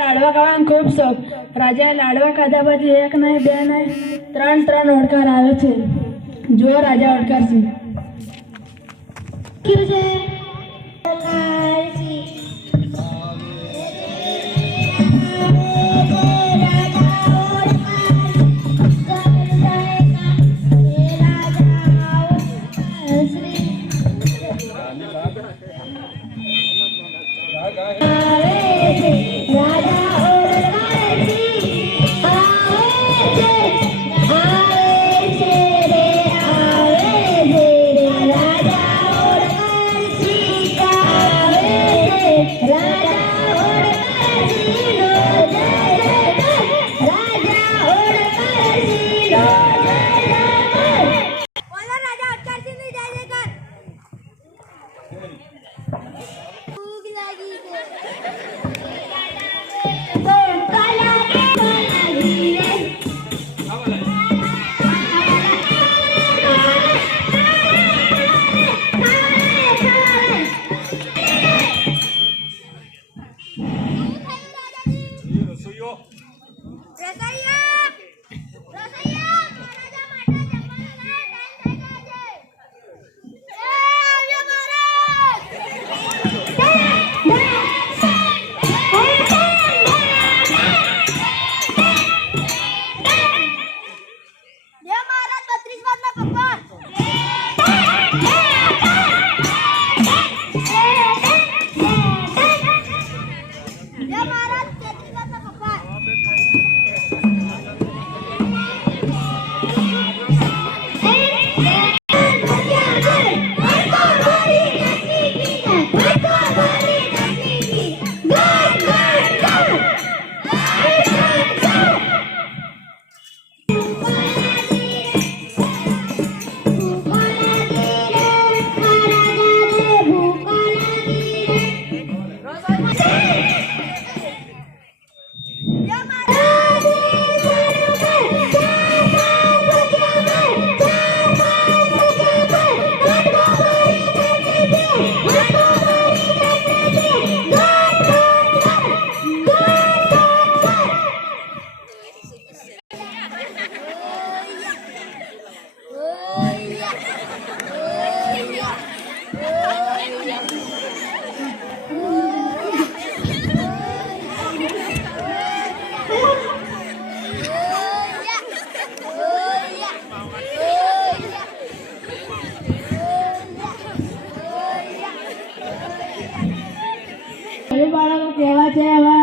લાડવા ખાવાનો ખૂબ શોખ. રાજાએ લાડવા ખાધા પછી એક નહીં, બે નહીં, ત્રણ ઓડકાર આવે છે. જુઓ રાજા ઓડકાર છે.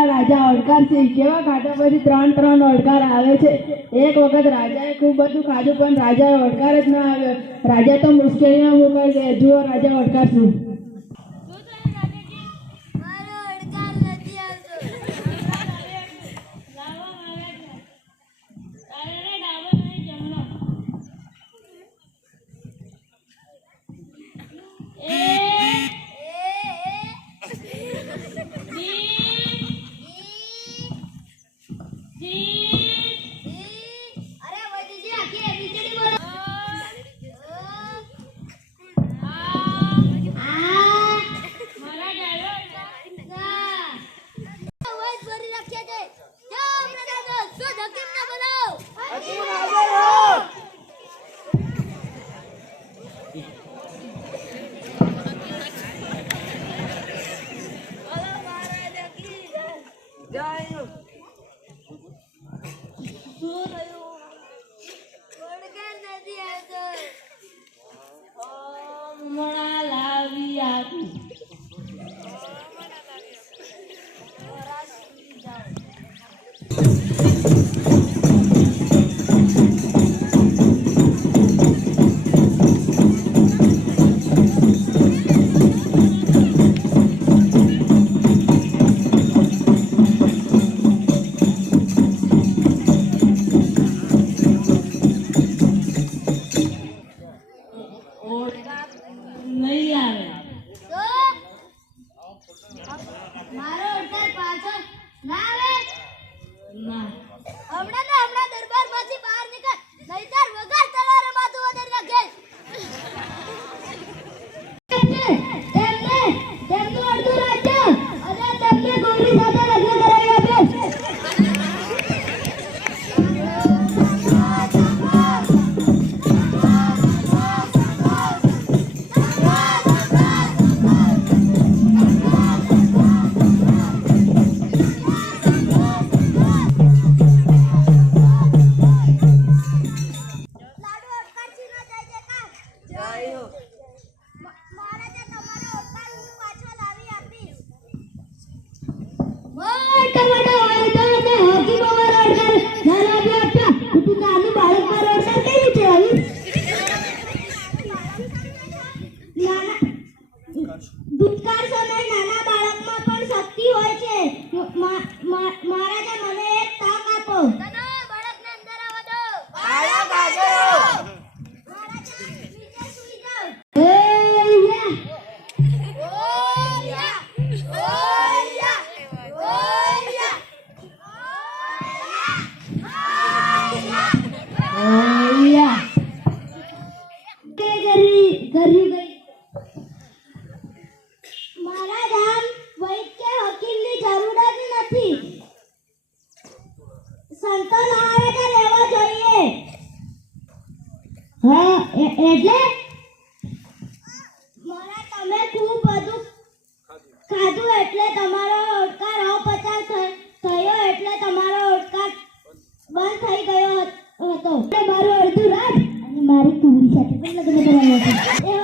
રાજા ઓડકાર છે. કેવા ખાધા પછી ત્રણ ઓડકાર આવે છે. એક વખત રાજાએ ખૂબ બધું ખાધું પણ રાજાએ ઓડકાર જ ના આવ્યો. રાજા તો મુશ્કેલીમાં મુકાઈ ગયા. જુઓ રાજા ઓડકાર છે. મારો ઉત્તર પાછો ના આવે ના મહારાજા મને એક તક આપો. તનો બાળકને અંદર આવવા દો. બાળક હાજર. મહારાજા નીચે સૂઈ જાઓ. ઓયા ઓયા ઓયા ઓયા ઓયા કર્યું ગઈ. મહારાજા વૈદ્ય હકીમની જરૂર જ નથી. સંતો લાવે તો લેવો જોઈએ. હા એટલે મારા તમે ખૂબ બધું ખાધું એટલે તમારો ઓડકાર અપચાર થયો એટલે તમારો ઓડકાર બંધ થઈ ગયો હતો. મારું અડધું રાત અને મારી કુંડી સાથે પણ લગ્ન કરવાનું હતું. એ